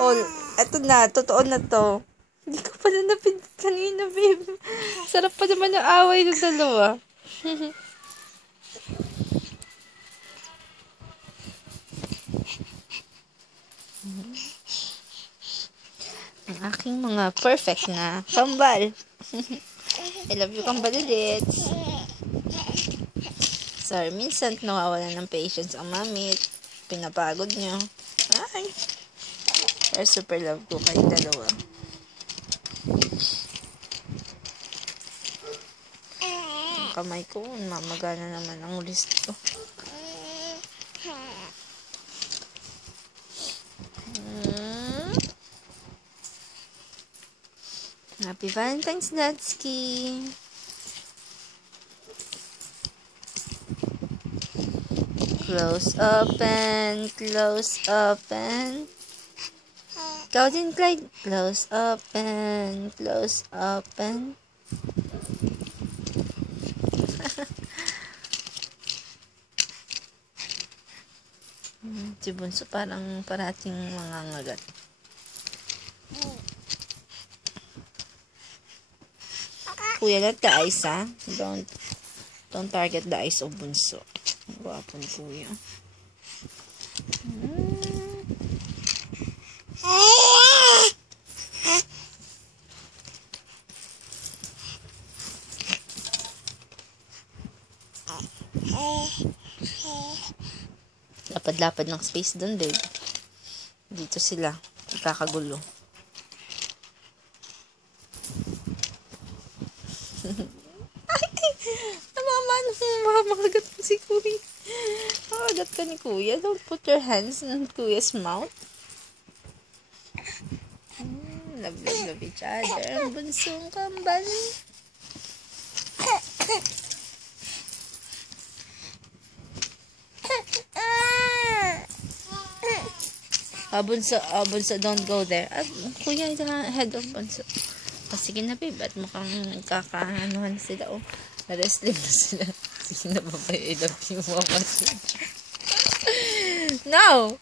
Oh, eto na. Totoo na to. Hindi ko pala napindot kanina, babe. Sarap pa naman yung away ng dalawa. Ang aking mga perfect na kambal. I love you, kambal ulit. Sorry, minsan nawawala ng patience ang mami. Pinapagod nyo. Ay. Pero super love ko kayong dalawa. Ang kamay ko, mamagana naman ang wrist ko. Happy Valentine's, Dadsky! Close open, close open. Ikaw din, Clyde. Close open, close open. Si Bunso parang parating mga ngagat. Kuya, not the eyes, ha? Don't target the eyes of Bunso. Guwapo ni Kuya. Lapad-lapad ng space doon, babe. Dito sila. Kakagulo. Namamagat mo si Kuya. Mamagat ka ni Kuya. Don't put your hands in Kuya's mouth. Love each other. Ang bunsong kambal. Bunso, don't go there. Kuya, head of Bunso. Sige na, babe. At mukhang nagkakaanuhan sila. Na-wrestling na sila. Sige na, babae. I love you, mama. No!